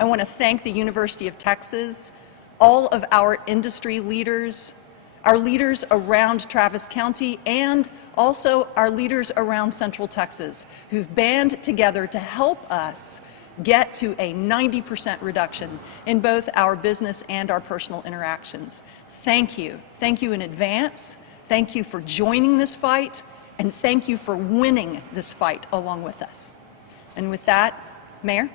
I want to thank the University of Texas, all of our industry leaders, our leaders around Travis County, and also our leaders around Central Texas, who've banded together to help us get to a 90% reduction in both our business and our personal interactions. Thank you. Thank you in advance. Thank you for joining this fight, and thank you for winning this fight along with us. And with that, Mayor.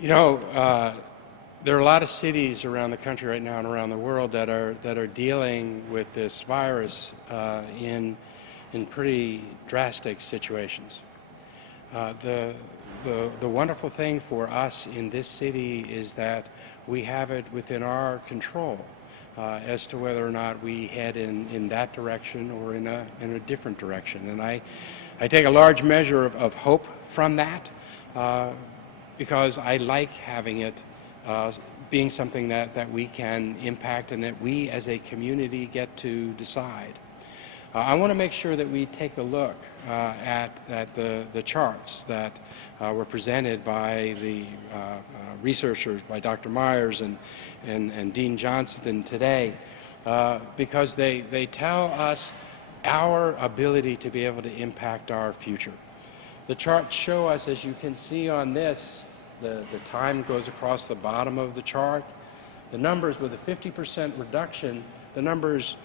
You know, there are a lot of cities around the country right now and around the world that are dealing with this virus in pretty drastic situations. The wonderful thing for us in this city is that we have it within our control as to whether or not we head in that direction or in a different direction. And I take a large measure of hope from that because I like having it being something that we can impact and that we as a community get to decide. I want to make sure that we take a look at the charts that were presented by the researchers, by Dr. Myers and Dean Johnston today, because they tell us our ability to be able to impact our future. The charts show us, as you can see on this, the time goes across the bottom of the chart. The numbers with a 50% reduction, the numbers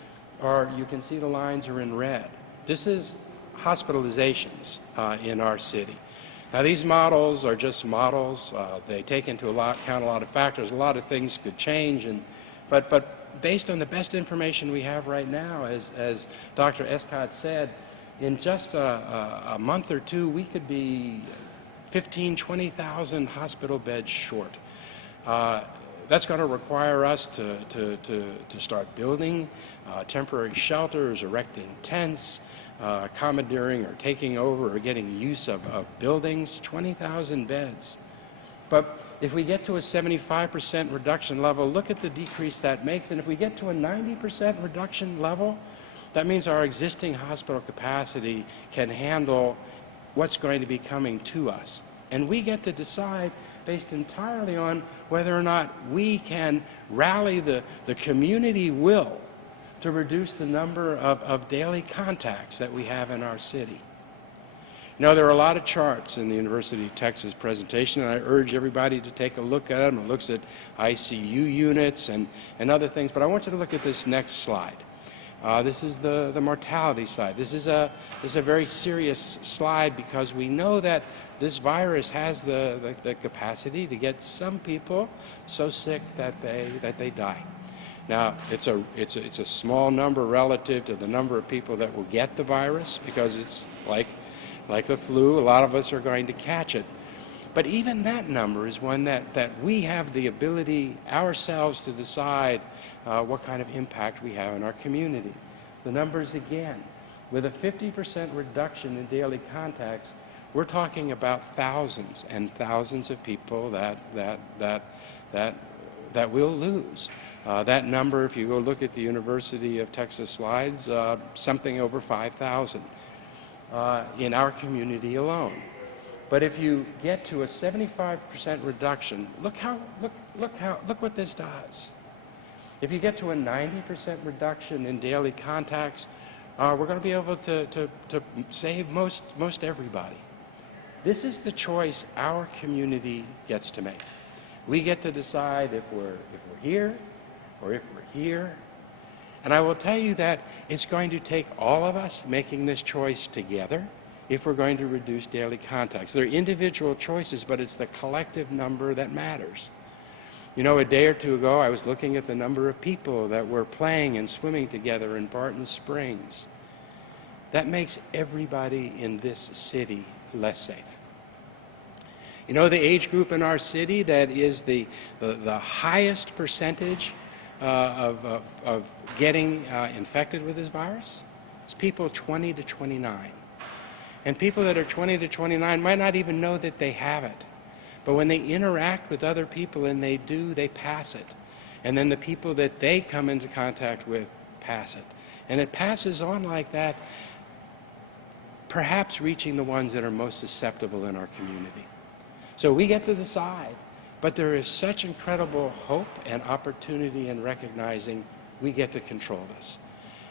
are, you can see the lines are in red. This is hospitalizations in our city. Now these models are just models. They take into account a lot of factors. A lot of things could change, but based on the best information we have right now, as Dr. Escott said, in just a month or two we could be 15,000, 20,000 hospital beds short. That's going to require us to start building temporary shelters, erecting tents, commandeering or taking over or getting use of buildings, 20,000 beds. But if we get to a 75% reduction level, look at the decrease that makes. And if we get to a 90% reduction level, that means our existing hospital capacity can handle what's going to be coming to us. And we get to decide based entirely on whether or not we can rally the community will to reduce the number of daily contacts that we have in our city. You know, there are a lot of charts in the University of Texas presentation, and I urge everybody to take a look at them. It looks at ICU units and other things, but I want you to look at this next slide. This is the mortality slide. This is a very serious slide because we know that this virus has the capacity to get some people so sick that they die. Now it's a small number relative to the number of people that will get the virus because it's like the flu. A lot of us are going to catch it. But even that number is one that we have the ability ourselves to decide what kind of impact we have in our community. The numbers again, with a 50% reduction in daily contacts, we're talking about thousands and thousands of people that we'll lose. That number, if you go look at the University of Texas slides, something over 5,000 in our community alone. But if you get to a 75% reduction, look what this does. If you get to a 90% reduction in daily contacts, we're going to be able to save most everybody. This is the choice our community gets to make. We get to decide if we're here or if we're here. And I will tell you that it's going to take all of us making this choice together if we're going to reduce daily contacts. They're individual choices, but it's the collective number that matters. You know, a day or two ago, I was looking at the number of people that were playing and swimming together in Barton Springs. That makes everybody in this city less safe. You know, the age group in our city that is the highest percentage of getting infected with this virus? It's people 20 to 29. And people that are 20 to 29 might not even know that they have it. But when they interact with other people, and they pass it. And then the people that they come into contact with pass it. And it passes on like that, perhaps reaching the ones that are most susceptible in our community. So we get to decide, but there is such incredible hope and opportunity in recognizing we get to control this.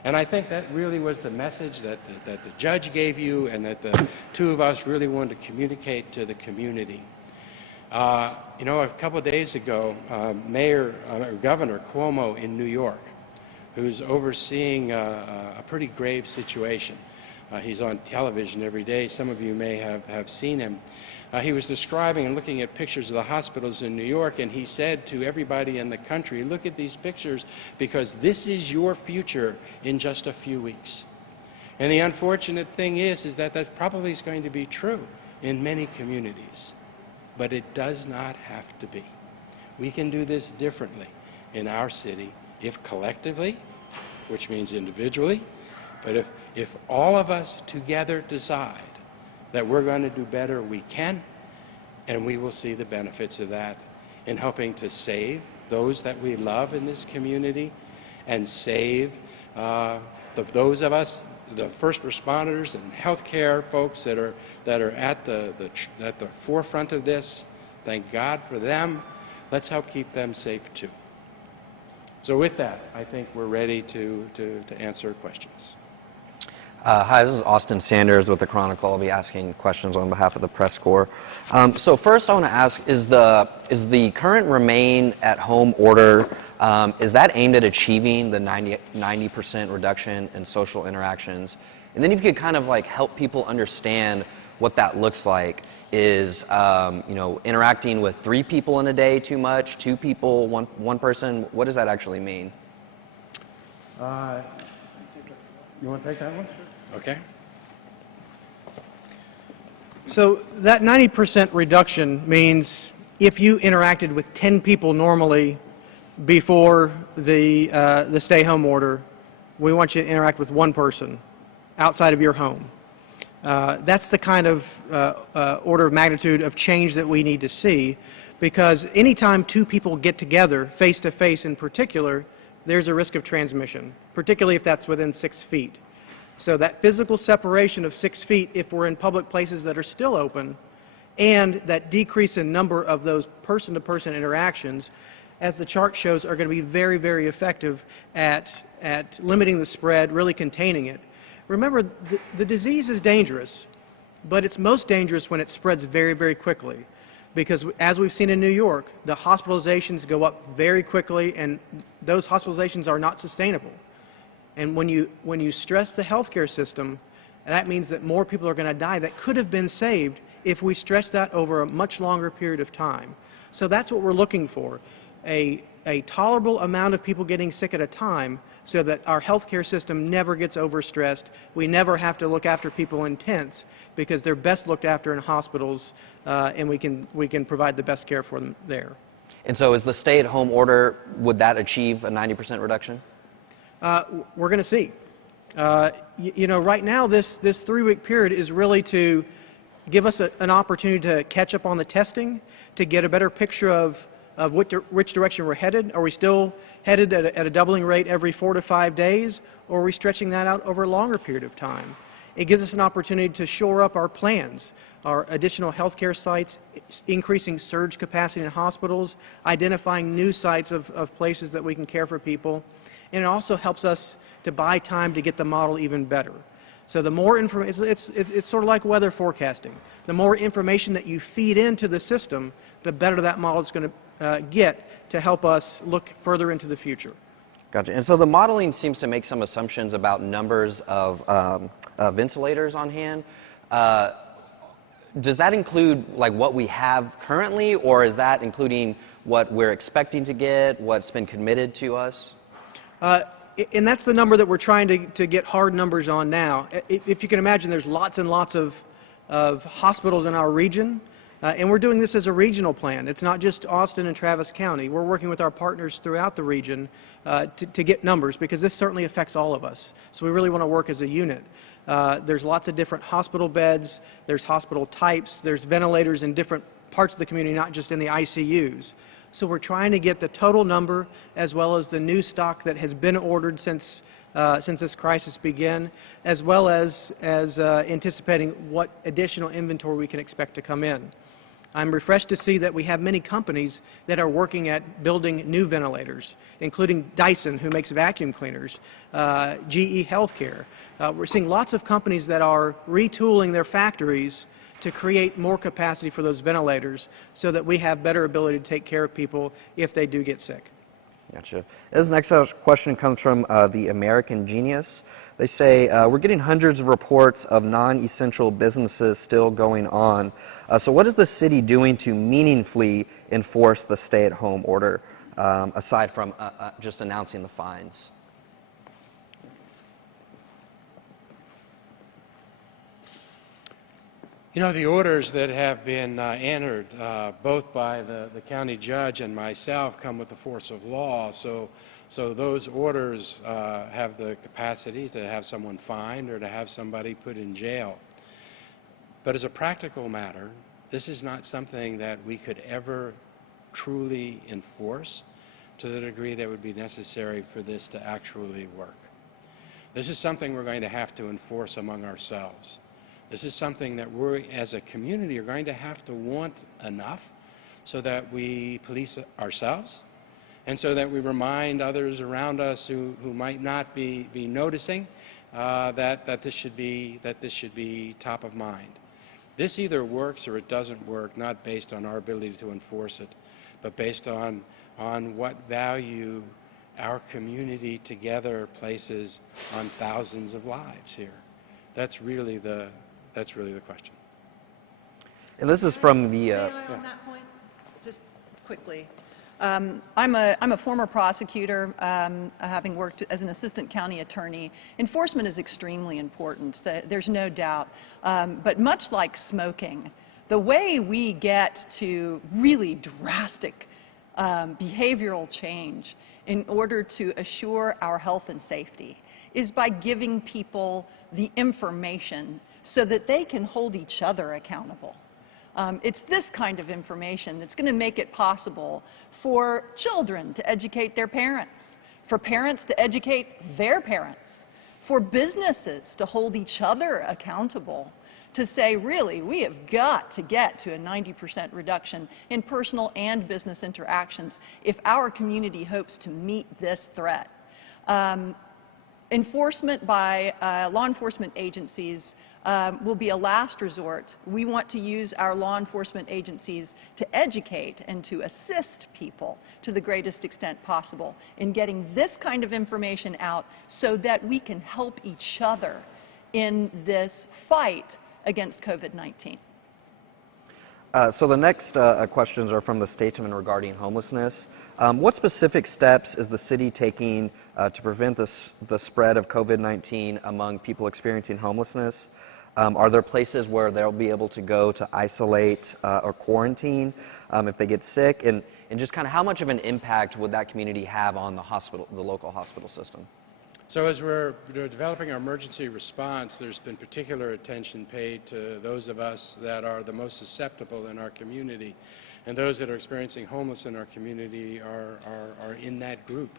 And I think that really was the message that the judge gave you and that the two of us really wanted to communicate to the community. You know, a couple of days ago, Governor Cuomo in New York, who's overseeing a pretty grave situation. He's on television every day. Some of you may have seen him. He was describing and looking at pictures of the hospitals in New York, and he said to everybody in the country, look at these pictures because this is your future in just a few weeks. And the unfortunate thing is that probably is going to be true in many communities. But it does not have to be. We can do this differently in our city if collectively, which means individually, but if all of us together decide that we're going to do better, we can, and we will see the benefits of that in helping to save those that we love in this community and save those of us, the first responders and healthcare folks that are at the forefront of this. Thank God for them. Let's help keep them safe too. So with that, I think we're ready to answer questions. Hi, this is Austin Sanders with the Chronicle. I'll be asking questions on behalf of the press corps. So first I want to ask, is the current remain at home order, is that aimed at achieving the 90% reduction in social interactions? And then if you could kind of like help people understand what that looks like. Is you know, interacting with 3 people in a day too much, 2 people, one person? What does that actually mean? You want to take that one? Okay. So that 90% reduction means if you interacted with 10 people normally before the stay-home order, we want you to interact with 1 person outside of your home. That's the kind of order of magnitude of change that we need to see, because anytime 2 people get together, face-to-face in particular, there's a risk of transmission, particularly if that's within 6 feet. So that physical separation of 6 feet, if we're in public places that are still open, and that decrease in number of those person-to-person interactions, as the chart shows, are going to be very, very effective at limiting the spread, really containing it. Remember, the disease is dangerous, but it's most dangerous when it spreads very, very quickly. Because as we've seen in New York, the hospitalizations go up very quickly, and those hospitalizations are not sustainable. And when you stress the healthcare system, that means that more people are going to die that could have been saved if we stretch that over a much longer period of time. So that's what we're looking for, a tolerable amount of people getting sick at a time so that our healthcare system never gets overstressed. We never have to look after people in tents because they're best looked after in hospitals, and we can provide the best care for them there. And so is the stay-at-home order, would that achieve a 90% reduction? We're going to see. You know, right now this 3-week period is really to give us an opportunity to catch up on the testing, to get a better picture of which direction we're headed. Are we still headed at a doubling rate every 4 to 5 days, or are we stretching that out over a longer period of time? It gives us an opportunity to shore up our plans, our additional healthcare sites, increasing surge capacity in hospitals, identifying new sites of places that we can care for people. And it also helps us to buy time to get the model even better. So the more information, it's sort of like weather forecasting. The more information that you feed into the system, the better that model is going to get to help us look further into the future. Gotcha. And so the modeling seems to make some assumptions about numbers of ventilators on hand. Does that include like what we have currently, or is that including what we're expecting to get, what's been committed to us? And that's the number that we're trying to get hard numbers on now. If you can imagine, there's lots and lots of hospitals in our region, and we're doing this as a regional plan. It's not just Austin and Travis County. We're working with our partners throughout the region to get numbers, because this certainly affects all of us. So we really want to work as a unit. There's lots of different hospital beds, there's hospital types, there's ventilators in different parts of the community, not just in the ICUs. So we're trying to get the total number as well as the new stock that has been ordered since since this crisis began, as well as anticipating what additional inventory we can expect to come in. I'm refreshed to see that we have many companies that are working at building new ventilators, including Dyson, who makes vacuum cleaners, GE Healthcare. We're seeing lots of companies that are retooling their factories to create more capacity for those ventilators so that we have better ability to take care of people if they do get sick. Gotcha. This next question comes from the American Genius. They say, we're getting hundreds of reports of non-essential businesses still going on. So what is the city doing to meaningfully enforce the stay-at-home order, aside from just announcing the fines? You know, the orders that have been entered, both by the county judge and myself, come with the force of law. So those orders have the capacity to have someone fined or to have somebody put in jail. But as a practical matter, this is not something that we could ever truly enforce to the degree that would be necessary for this to actually work. This is something we're going to have to enforce among ourselves. This is something that we as a community are going to have to want enough so that we police ourselves and so that we remind others around us who might not be noticing that this should be top of mind. This either works or it doesn't work, not based on our ability to enforce it, but based on what value our community together places on thousands of lives here. That's really the question. And this is from the... May I on that point? Just quickly. I'm a former prosecutor, having worked as an assistant county attorney. Enforcement is extremely important, there's no doubt. But much like smoking, the way we get to really drastic behavioral change in order to assure our health and safety is by giving people the information so that they can hold each other accountable. It's this kind of information that's going to make it possible for children to educate their parents, for parents to educate their parents, for businesses to hold each other accountable, to say, really, we have got to get to a 90% reduction in personal and business interactions if our community hopes to meet this threat. Enforcement by law enforcement agencies will be a last resort. We want to use our law enforcement agencies to educate and to assist people to the greatest extent possible in getting this kind of information out so that we can help each other in this fight against COVID-19. So the next questions are from the statesman regarding homelessness. What specific steps is the city taking to prevent the spread of COVID-19 among people experiencing homelessness? Are there places where they'll be able to go to isolate or quarantine if they get sick? And just kind of how much of an impact would that community have on the local hospital system? So as we're developing our emergency response, there's been particular attention paid to those of us that are the most susceptible in our community. And those that are experiencing homelessness in our community are in that group.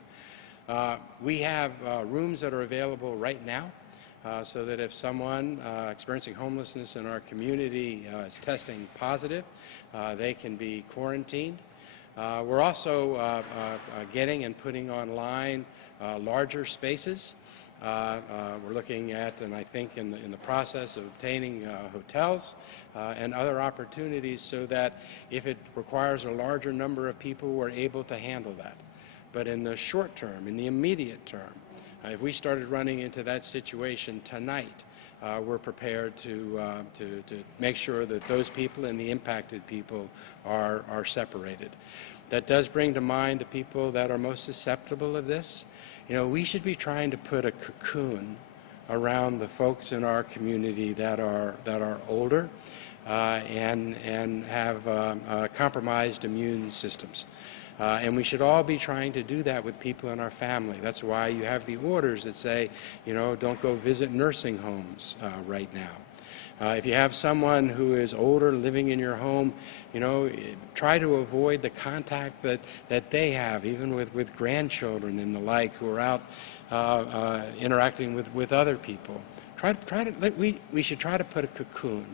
We have rooms that are available right now so that if someone experiencing homelessness in our community is testing positive, they can be quarantined. We're also getting and putting online larger spaces. We're looking at, and I think in the process of obtaining hotels and other opportunities so that if it requires a larger number of people, we're able to handle that. But in the short term, in the immediate term, if we started running into that situation tonight, we're prepared to make sure that those people and the impacted people are separated. That does bring to mind the people that are most susceptible of this. You know, we should be trying to put a cocoon around the folks in our community that are older and have compromised immune systems. And we should all be trying to do that with people in our family. That's why you have the orders that say, you know, don't go visit nursing homes right now. If you have someone who is older living in your home, try to avoid the contact that they have, even with grandchildren and the like who are out interacting with other people. We should try to put a cocoon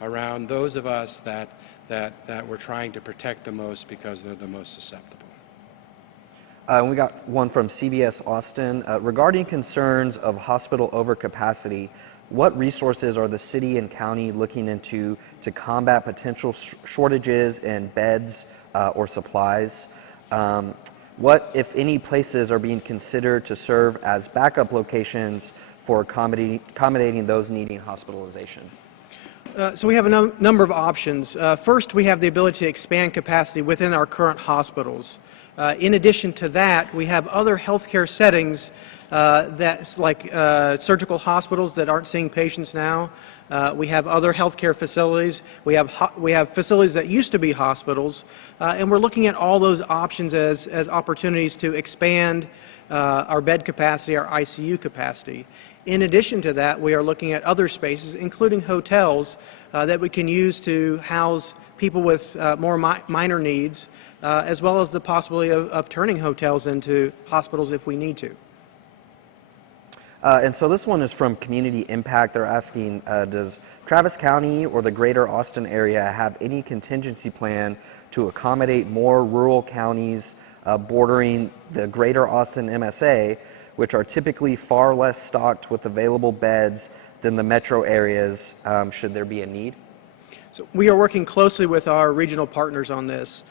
around those of us that we're trying to protect the most because they're the most susceptible. We got one from CBS Austin. Regarding concerns of hospital overcapacity, what resources are the city and county looking into to combat potential shortages in beds or supplies? What, if any, places are being considered to serve as backup locations for accommodating those needing hospitalization? So we have a number of options. First, we have the ability to expand capacity within our current hospitals. In addition to that, we have other healthcare settings that's like surgical hospitals that aren't seeing patients now. We have other healthcare facilities. We have facilities that used to be hospitals, and we're looking at all those options as opportunities to expand our bed capacity, our ICU capacity. In addition to that, we are looking at other spaces, including hotels, that we can use to house people with more minor needs, as well as the possibility of turning hotels into hospitals if we need to. And so this one is from Community Impact. They're asking, does Travis County or the greater Austin area have any contingency plan to accommodate more rural counties bordering the greater Austin MSA, which are typically far less stocked with available beds than the metro areas, should there be a need? So we are working closely with our regional partners on this.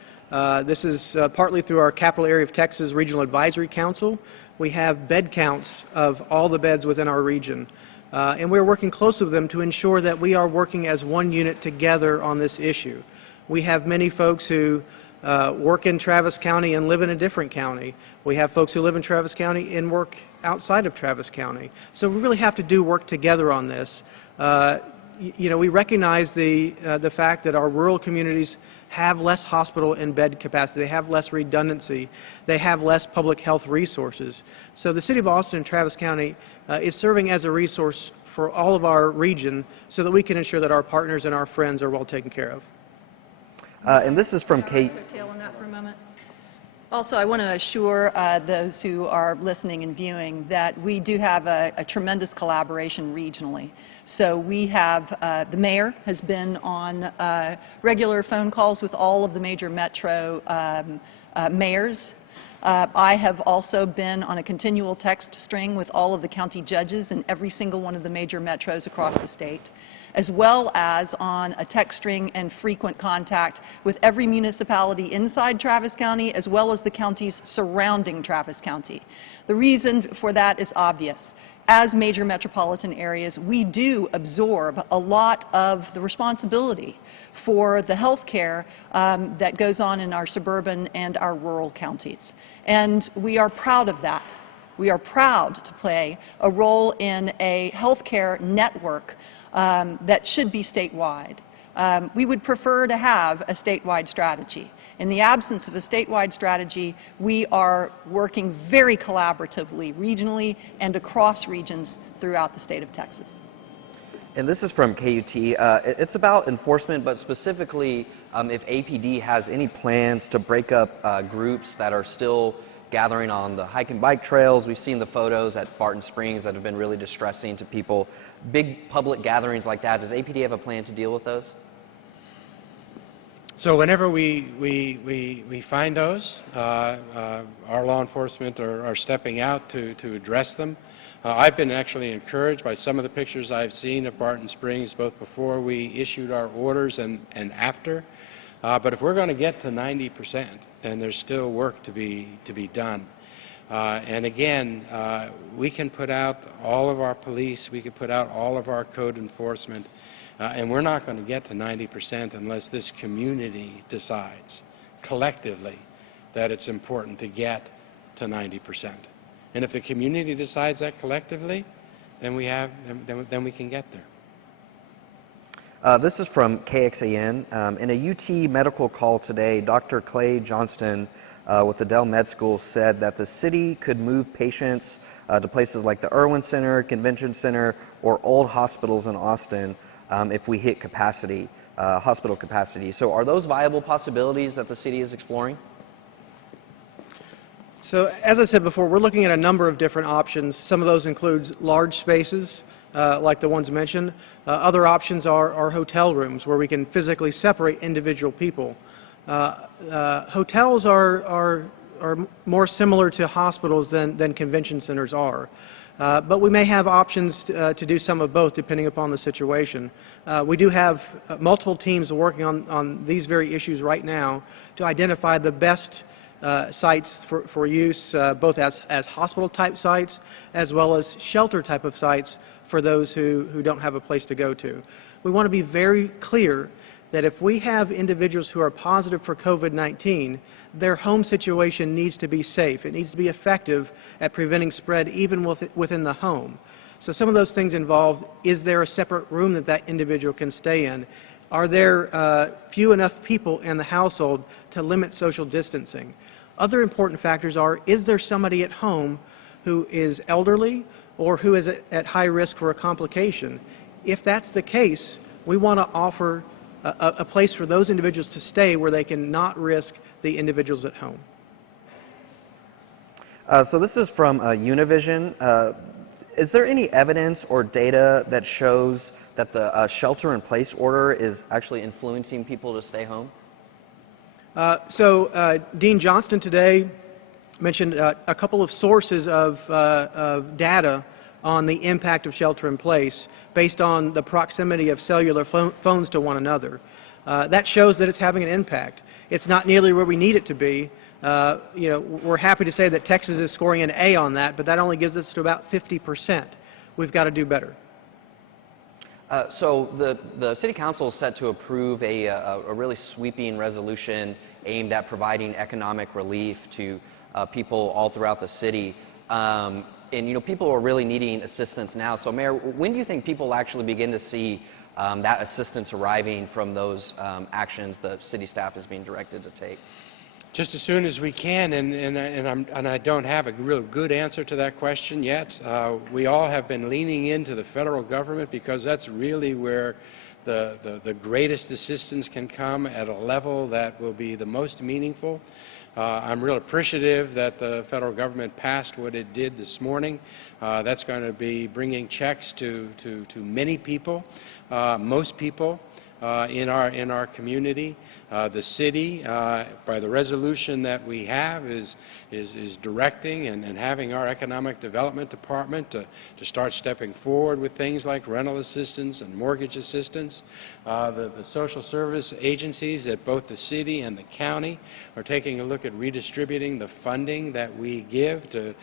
This is partly through our Capital Area of Texas Regional Advisory Council. We have bed counts of all the beds within our region. And we're working closely with them to ensure that we are working as one unit together on this issue. We have many folks who work in Travis County and live in a different county. We have folks who live in Travis County and work outside of Travis County. So we really have to do work together on this. We recognize the fact that our rural communities have less hospital and bed capacity. They have less redundancy. They have less public health resources. So the City of Austin and Travis County is serving as a resource for all of our region so that we can ensure that our partners and our friends are well taken care of. And this is from Kate. On that for a moment. Also, I want to assure those who are listening and viewing that we do have a tremendous collaboration regionally. So we have, the mayor has been on regular phone calls with all of the major metro mayors. I have also been on a continual text string with all of the county judges in every single one of the major metros across the state, as well as on a text string and frequent contact with every municipality inside Travis County, as well as the counties surrounding Travis County. The reason for that is obvious. As major metropolitan areas, we do absorb a lot of the responsibility for the health care that goes on in our suburban and our rural counties. And we are proud of that. We are proud to play a role in a health care network that should be statewide. We would prefer to have a statewide strategy. In the absence of a statewide strategy, we are working very collaboratively, regionally and across regions throughout the state of Texas. And this is from KUT. It's about enforcement, but specifically if APD has any plans to break up groups that are still gathering on the hike and bike trails. We've seen the photos at Barton Springs that have been really distressing to people. Big public gatherings like that, does APD have a plan to deal with those? So whenever we find those, our law enforcement are stepping out to address them. I've been actually encouraged by some of the pictures I've seen of Barton Springs, both before we issued our orders and after. But if we're going to get to 90%, then there's still work to be done. And again, we can put out all of our police, we can put out all of our code enforcement, and we're not going to get to 90% unless this community decides collectively that it's important to get to 90%. And if the community decides that collectively, then we can get there. This is from KXAN. In a UT medical call today, Dr. Clay Johnston with the Dell Med School said that the city could move patients to places like the Irwin Center, Convention Center, or old hospitals in Austin if we hit capacity, hospital capacity. So are those viable possibilities that the city is exploring? So, as I said before, we're looking at a number of different options. Some of those include large spaces, like the ones mentioned. Other options are hotel rooms, where we can physically separate individual people. Hotels are more similar to hospitals than convention centers are. But we may have options to do some of both, depending upon the situation. We do have multiple teams working on these very issues right now to identify the best sites for use, both as hospital-type sites as well as shelter-type of sites for those who don't have a place to go to. We want to be very clear that if we have individuals who are positive for COVID-19, their home situation needs to be safe. It needs to be effective at preventing spread even within the home. So some of those things involve, is there a separate room that individual can stay in? Are there few enough people in the household to limit social distancing? Other important factors are, is there somebody at home who is elderly or who is at high risk for a complication? If that's the case, we want to offer a place for those individuals to stay where they can not risk the individuals at home. So this is from Univision. Is there any evidence or data that shows that the shelter-in-place order is actually influencing people to stay home? Dean Johnston today mentioned a couple of sources of data on the impact of shelter-in-place based on the proximity of cellular phones to one another. That shows that it's having an impact. It's not nearly where we need it to be. We're happy to say that Texas is scoring an A on that, but that only gives us to about 50%. We've got to do better. So the City Council is set to approve a really sweeping resolution aimed at providing economic relief to people all throughout the city. And people are really needing assistance now. So Mayor, when do you think people will actually begin to see that assistance arriving from those actions the city staff is being directed to take? Just as soon as we can, and I don't have a real good answer to that question yet. We all have been leaning into the federal government because that's really where the greatest assistance can come at a level that will be the most meaningful. I'm real appreciative that the federal government passed what it did this morning. That's going to be bringing checks to many people, most people in our community. The city, by the resolution that we have, is directing and having our economic development department to start stepping forward with things like rental assistance and mortgage assistance. The social service agencies at both the city and the county are taking a look at redistributing the funding that we give to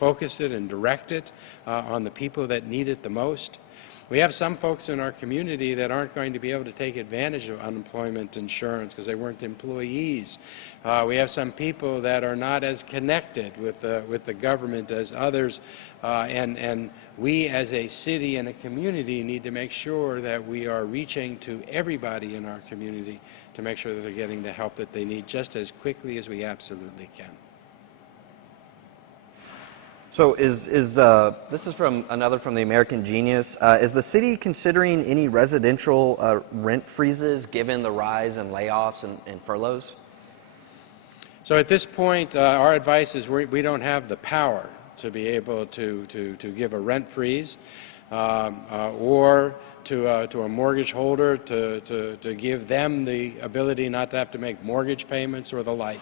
focus it and direct it on the people that need it the most. We have some folks in our community that aren't going to be able to take advantage of unemployment insurance because they weren't employees. We have some people that are not as connected with the government as others, and we as a city and a community need to make sure that we are reaching to everybody in our community to make sure that they're getting the help that they need just as quickly as we absolutely can. So this is from another from the American Genius. Is the city considering any residential rent freezes given the rise in layoffs and furloughs? So at this point, our advice is we don't have the power to be able to give a rent freeze or to a mortgage holder to give them the ability not to have to make mortgage payments or the like.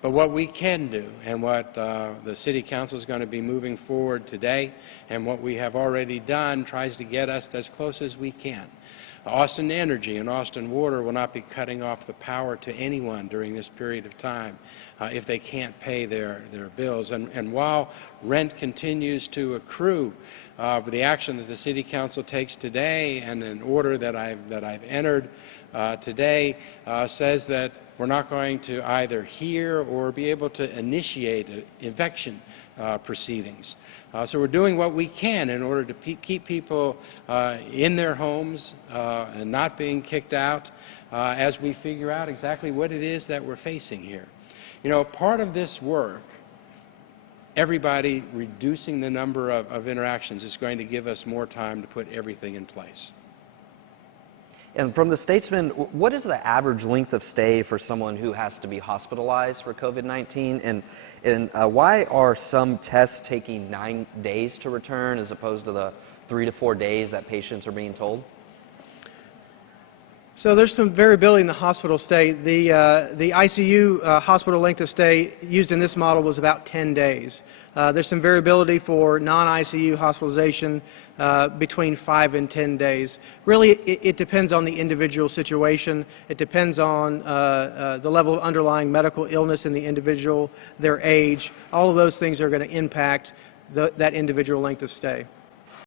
But what we can do, and what the City Council is going to be moving forward today, and what we have already done, tries to get us as close as we can. Austin Energy and Austin Water will not be cutting off the power to anyone during this period of time if they can't pay their bills. And while rent continues to accrue, the action that the City Council takes today and an order that I've entered today says that we're not going to either hear or be able to initiate eviction proceedings. So we're doing what we can in order to keep people in their homes and not being kicked out as we figure out exactly what it is that we're facing here. Part of this work, everybody reducing the number of interactions, is going to give us more time to put everything in place. And from the statesman, what is the average length of stay for someone who has to be hospitalized for COVID-19? And why are some tests taking 9 days to return as opposed to the 3 to 4 days that patients are being told? So there's some variability in the hospital stay. The ICU hospital length of stay used in this model was about 10 days. There's some variability for non-ICU hospitalization between 5 and 10 days. Really, it depends on the individual situation. It depends on the level of underlying medical illness in the individual, their age. All of those things are going to impact that individual length of stay.